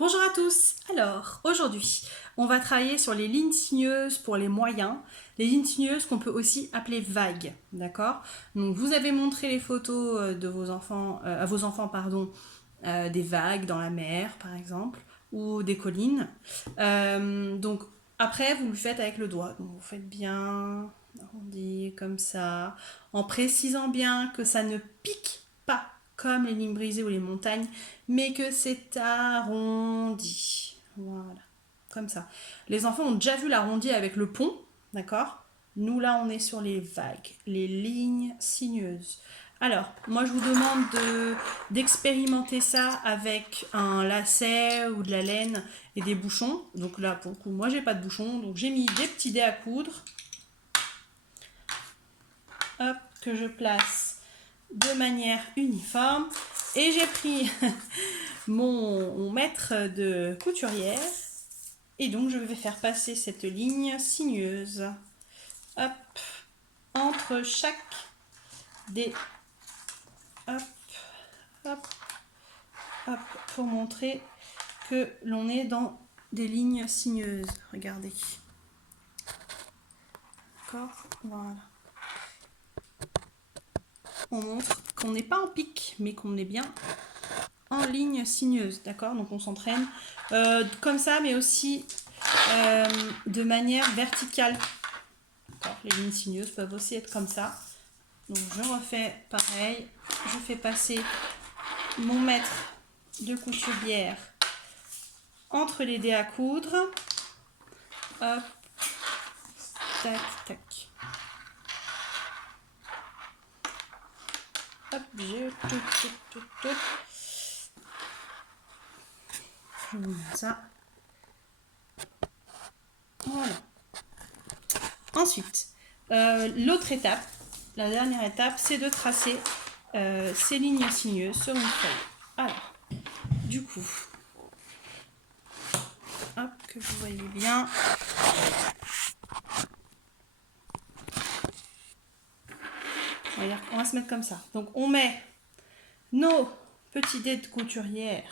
Bonjour à tous. Alors, aujourd'hui, on va travailler sur les lignes sinueuses pour les moyens, les lignes sinueuses qu'on peut aussi appeler vagues, d'accord? Donc, vous avez montré les photos de vos enfants, à vos enfants, pardon, des vagues dans la mer, par exemple, ou des collines. Donc, après, vous le faites avec le doigt. Donc, vous faites bien arrondi comme ça, en précisant bien que ça ne pique pas comme les lignes brisées ou les montagnes, mais que c'est arrondi. Voilà, comme ça. Les enfants ont déjà vu l'arrondi avec le pont, d'accord? Nous, là, on est sur les vagues, les lignes sinueuses. Alors, moi, je vous demande d'expérimenter ça avec un lacet ou de la laine et des bouchons. Donc là, pour le coup, moi, j'ai pas de bouchons, donc j'ai mis des petits dés à coudre. Hop, que je place de manière uniforme. Et j'ai pris mon mètre de couturière. Et donc, je vais faire passer cette ligne sinueuse. Hop, entre chaque des... Hop, hop, hop, pour montrer que l'on est dans des lignes sinueuses. Regardez. D'accord, voilà. On montre qu'on n'est pas en pic, mais qu'on est bien en ligne sinueuse, d'accord? Donc on s'entraîne comme ça, mais aussi de manière verticale. Les lignes sinueuses peuvent aussi être comme ça. Donc je refais pareil, je fais passer mon mètre de couturière entre les dés à coudre. Hop, tac, tac. Hop, tout. Je vous mets ça. Voilà. Ensuite, l'autre étape, la dernière étape, c'est de tracer ces lignes sinueuses sur une feuille. Alors, du coup, hop, que vous voyez bien. On va se mettre comme ça. Donc, on met nos petits dés de couturière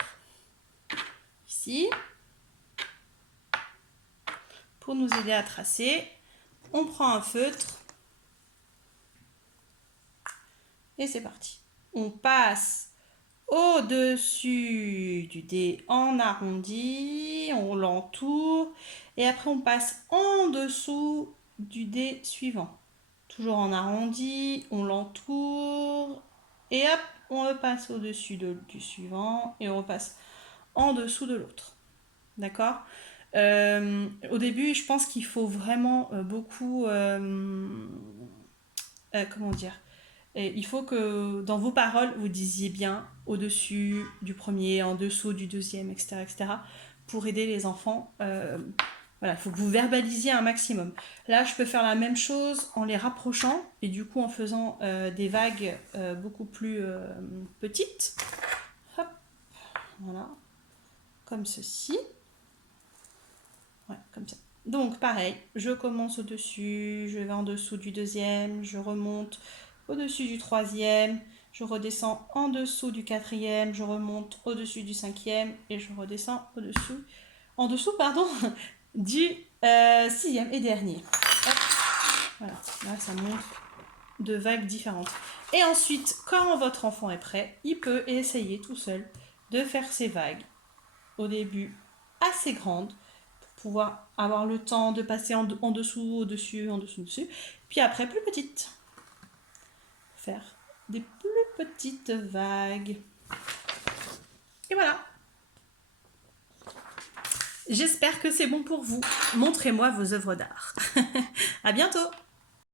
ici pour nous aider à tracer. On prend un feutre et c'est parti. On passe au-dessus du dé en arrondi, on l'entoure et après on passe en dessous du dé suivant. Toujours en arrondi, on l'entoure et hop, on repasse au-dessus du suivant et on repasse en dessous de l'autre. D'accord? Au début, je pense qu'il faut vraiment beaucoup... comment dire? Et il faut que dans vos paroles, vous disiez bien au-dessus du premier, en dessous du deuxième, etc. etc. pour aider les enfants. Voilà, il faut que vous verbalisiez un maximum. Là, je peux faire la même chose en les rapprochant et du coup en faisant des vagues beaucoup plus petites. Hop, voilà, comme ceci. Ouais, comme ça. Donc pareil, je commence au-dessus, je vais en dessous du deuxième, je remonte au-dessus du troisième, je redescends en dessous du quatrième, je remonte au-dessus du cinquième et je redescends en dessous du sixième et dernier. Hop. Voilà, là ça monte de vagues différentes. Et ensuite, quand votre enfant est prêt, il peut essayer tout seul de faire ses vagues. Au début, assez grandes, pouvoir avoir le temps de passer en dessous, au-dessus, en dessous, dessus. Puis après, plus petite. Faire des plus petites vagues. Et voilà. J'espère que c'est bon pour vous. Montrez-moi vos œuvres d'art. À bientôt.